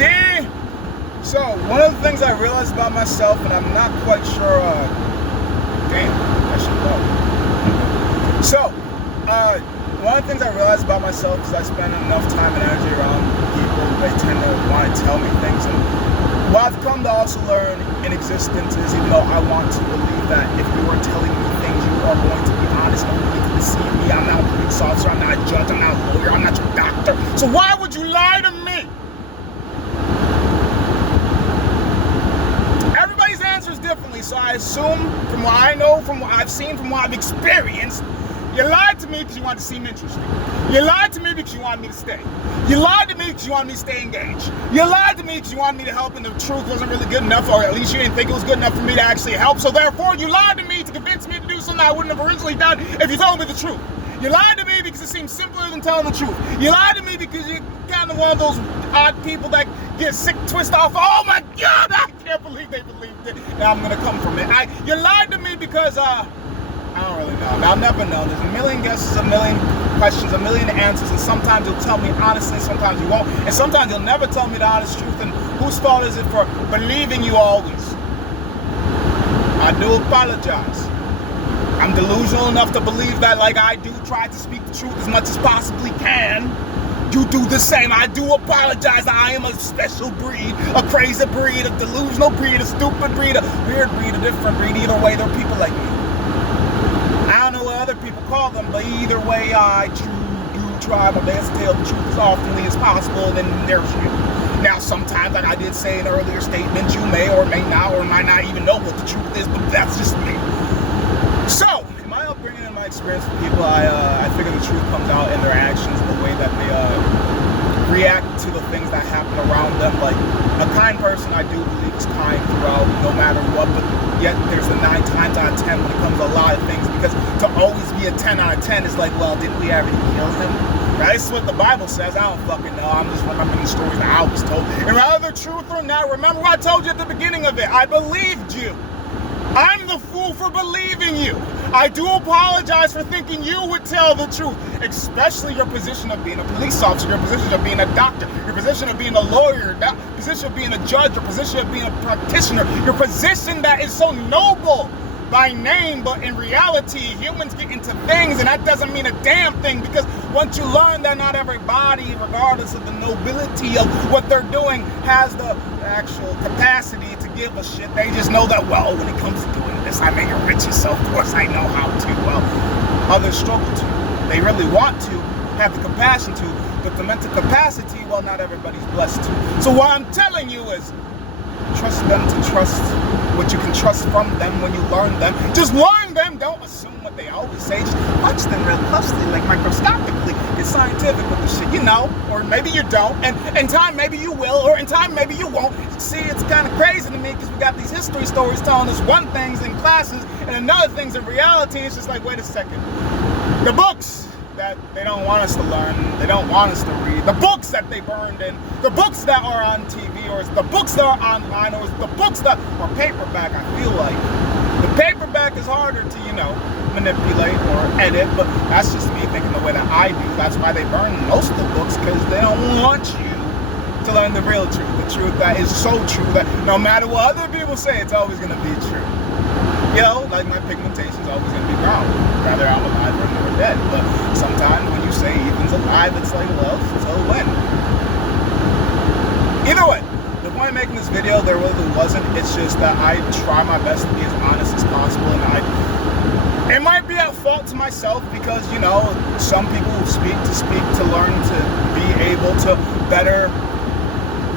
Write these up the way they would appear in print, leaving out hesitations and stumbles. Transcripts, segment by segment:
See? So, one of the things I realized about myself, and I'm not quite sure, damn, I should go. So, one of the things I realized about myself is I spend enough time and energy around people, they tend to want to tell me things. And what I've come to also learn in existence is, even though I want to believe that if you are telling me things, you are going to be honest, no need to deceive me. I'm not a police officer, I'm not a judge, I'm not a lawyer, I'm not your doctor. So why would you lie to me? Everybody's answers differently, so I assume from what I know, from what I've seen, from what I've experienced, you lied to me because you wanted to seem interesting. You lied to me because you wanted me to stay. You lied to me because you wanted me to stay engaged. You lied to me because you wanted me to help and the truth wasn't really good enough, or at least you didn't think it was good enough for me to actually help. So therefore, you lied to me to convince me to do something I wouldn't have originally done if you told me the truth. You lied to me because it seems simpler than telling the truth. You lied to me because you're kind of one of those odd people that get sick, twist off. Oh my God, I can't believe they believed it. Now I'm going to come from it. You lied to me because, I don't really know. I'll never know. There's a million guesses, a million questions, a million answers, and sometimes you'll tell me honestly, sometimes you won't, and sometimes you'll never tell me the honest truth, and whose fault is it for believing you always? I do apologize. I'm delusional enough to believe that, like I do, try to speak the truth as much as possibly can. You do the same. I do apologize. I am a special breed, a crazy breed, a delusional breed, a stupid breed, a weird breed, a different breed. Either way, there are people like me. I don't know what other people call them, but either way, I do try my best to tell the truth as oftenly as possible, and then there's you. Now, sometimes, like I did say in an earlier statement, you may or may not or might not even know what the truth is, but that's just me. So, in my upbringing and my experience with people, I figure the truth comes out in their actions, the way that they react to the things that happen around them. Like, a kind person, I do believe, is kind throughout, no matter what, but yet there's a 9 times out of 10 when it comes to a lot of things, because to always be a 10 out of 10 is like, well, didn't we already kill him? Right? This is what the Bible says. I don't fucking know. I'm just remembering the stories that I was told. And whether truth or not, remember what I told you at the beginning of it. I believed you. I'm the fool for believing you. I do apologize for thinking you would tell the truth, especially your position of being a police officer, your position of being a doctor, your position of being a lawyer, your position of being a judge, your position of being a practitioner, your position that is so noble by name, but in reality, humans get into things, and that doesn't mean a damn thing, because once you learn that not everybody, regardless of the nobility of what they're doing, has the actual capacity to give a shit. They just know that, well, when it comes to doing this, I make it rich, so of course I know how to. Well, others struggle to. They really want to, have the compassion to, but the mental capacity, well, not everybody's blessed to. So what I'm telling you is, trust them to trust what you can trust from them when you learn them. Just learn them. Don't assume what they always say. Just watch them real closely, like microscopically. Get scientific with the shit, you know. Or maybe you don't. And in time, maybe you will. Or in time, maybe you won't. See, it's kind of crazy to me because we got these history stories telling us one things in classes and another things in reality. It's just like, wait a second. The books that they don't want us to learn, they don't want us to read, the books that they burned in, the books that are on TV, or the books that are online, or the books that are paperback. I feel like the paperback is harder to, you know, manipulate or edit, but that's just me thinking the way that I do. That's why they burn most of the books, because they don't want you to learn the real truth, the truth that is so true that no matter what other people say, it's always going to be true. You know, like my pigmentation is always going to be brown, whether I'm alive or dead. But sometimes when you say Ethan's alive, it's like, well, so when? Either way, the point of making this video, there really wasn't. It's just that I try my best to be as honest as possible, and it might be at fault to myself because, you know, some people speak to learn to be able to better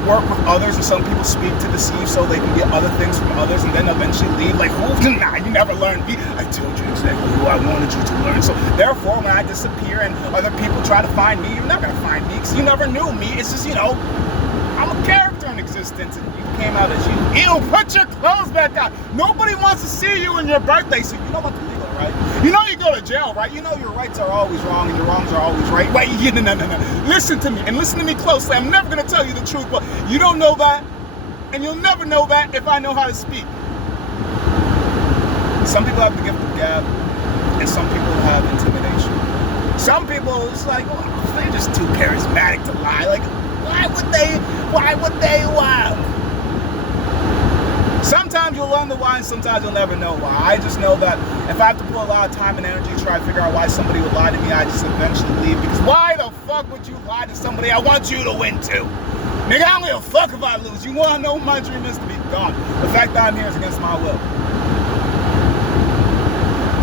work with others, and some people speak to deceive so they can get other things from others and then eventually leave like, oh, nah, you never learned me. I told you exactly who I wanted you to learn. So therefore, when I disappear and other people try to find me, you're never gonna find me because you never knew me. It's just, you know, I'm a character in existence and you came out as you. Ew, put your clothes back on. Nobody wants to see you in your birthday suit. You know what the legal, right? You know you go to jail, right? You know your rights are always wrong and your wrongs are always right. Wait, no. Listen to me, and listen to me closely. I'm never going to tell you the truth, but you don't know that, and you'll never know that if I know how to speak. Some people have the gift of gab, and some people have intimidation. Some people, it's like, oh, they're just too charismatic to lie. Like, what? Why would they lie? Sometimes you'll learn the why, and sometimes you'll never know why. I just know that if I have to put a lot of time and energy to try to figure out why somebody would lie to me, I just eventually leave. Because why the fuck would you lie to somebody I want you to win too? Nigga, I don't give a fuck if I lose. You want to know my dream is to be gone. The fact that I'm here is against my will.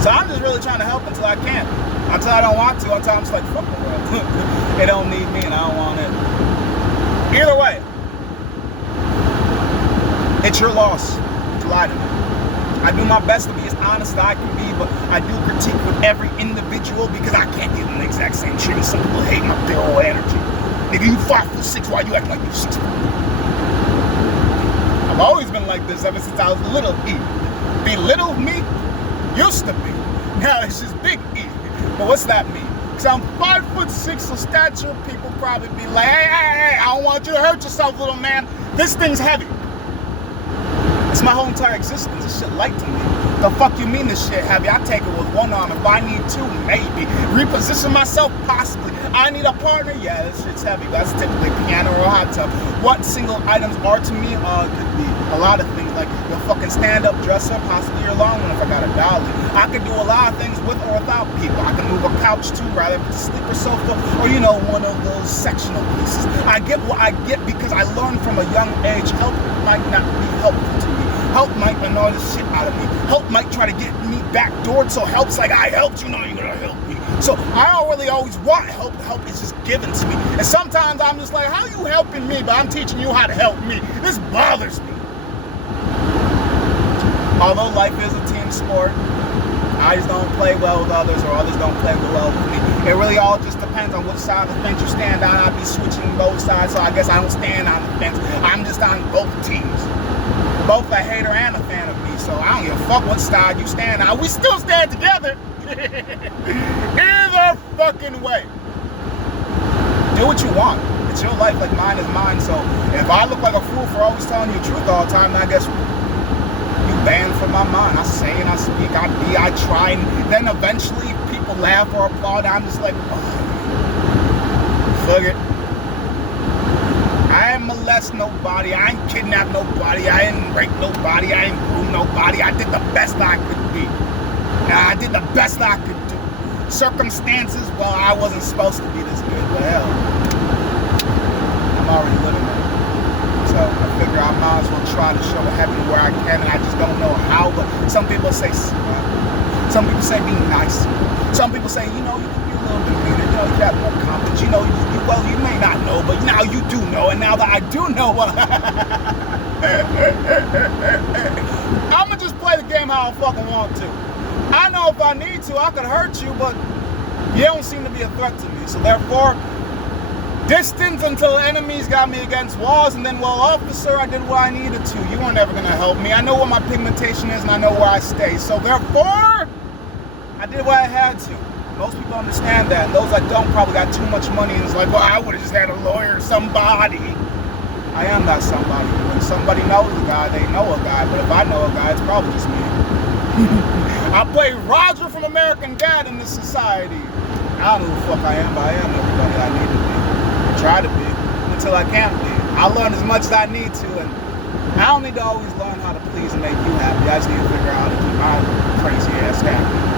So I'm just really trying to help until I can't. Until I don't want to. Until I'm just like, fuck the world. It don't need me and I don't want it. Either way, it's your loss to lie to me. I do my best to be as honest as I can be, but I do critique with every individual because I can't give them the exact same treatment. Some people hate my big old energy. Nigga, you 5'6", why you act like you 6'4"? I've always been like this ever since I was little E. Belittle me used to be. Now it's just big E. But what's that mean? Because I'm 5'6", so stature people probably be like, hey, I don't want you to hurt yourself, little man. This thing's heavy. It's my whole entire existence. This shit light to me. The fuck you mean this shit heavy? I take it with one arm. If I need two, maybe. Reposition myself, possibly. I need a partner? Yeah, this shit's heavy. That's typically piano or hot tub. What single items are to me? Could be a lot of things. Like the fucking stand-up dresser, possibly your long one if I got a dolly. I could do a lot of things with or without people. I can move a couch too, rather than a sleeper sofa, or one of those sectional pieces. I get what I get because I learned from a young age. Help might not be helpful to me. Help might annoy the shit out of me. Help might try to get me backdoored, so help's like, I helped you, now you're gonna help me. So I don't really always want help. Help is just given to me. And sometimes I'm just like, how are you helping me, but I'm teaching you how to help me? This bothers me. Although life is a team sport, I just don't play well with others, or others don't play well with me. It really all just depends on which side of the fence you stand on. I'd be switching both sides, so I guess I don't stand on the fence. I'm just on both teams. Both a hater and a fan of me, so I don't give a fuck what side you stand on. We still stand together. Either fucking way. Do what you want. It's your life, like mine is mine. So if I look like a fool for always telling you the truth all the time, then I guess you banned from my mind. I say and I speak, I try, and then eventually people laugh or applaud. I'm just like, oh, fuck it. I ain't molest nobody, I ain't kidnap nobody, I ain't rape nobody, I ain't groom nobody. I did the best I could be. I did the best I could do. Circumstances, well, I wasn't supposed to be this good, but hell, I'm already living it. So I figure I might as well try to show heaven where I can, and I just don't know how, but some people say smile. Some people say be nice. Some people say, you can be a little bit meaner, you got more confidence, well, you may not know, but now you do know, and now that I do know, I'ma just play the game how I fucking want to. I know if I need to, I could hurt you, but you don't seem to be a threat to me, so therefore, distance until enemies got me against walls, and then, well, officer, I did what I needed to. You weren't ever gonna help me. I know what my pigmentation is, and I know where I stay, so therefore, I did what I had to. Most people understand that, and those that don't probably got too much money and it's like, well, I would have just had a lawyer or somebody. I am not somebody. When somebody knows a guy, they know a guy, but if I know a guy, it's probably just me. I play Roger from American Dad in this society. I don't know who the fuck I am, but I am everybody I need to be. I try to be, until I can't be. I learn as much as I need to, and I don't need to always learn how to please and make you happy. I just need to figure out how to keep my crazy ass happy.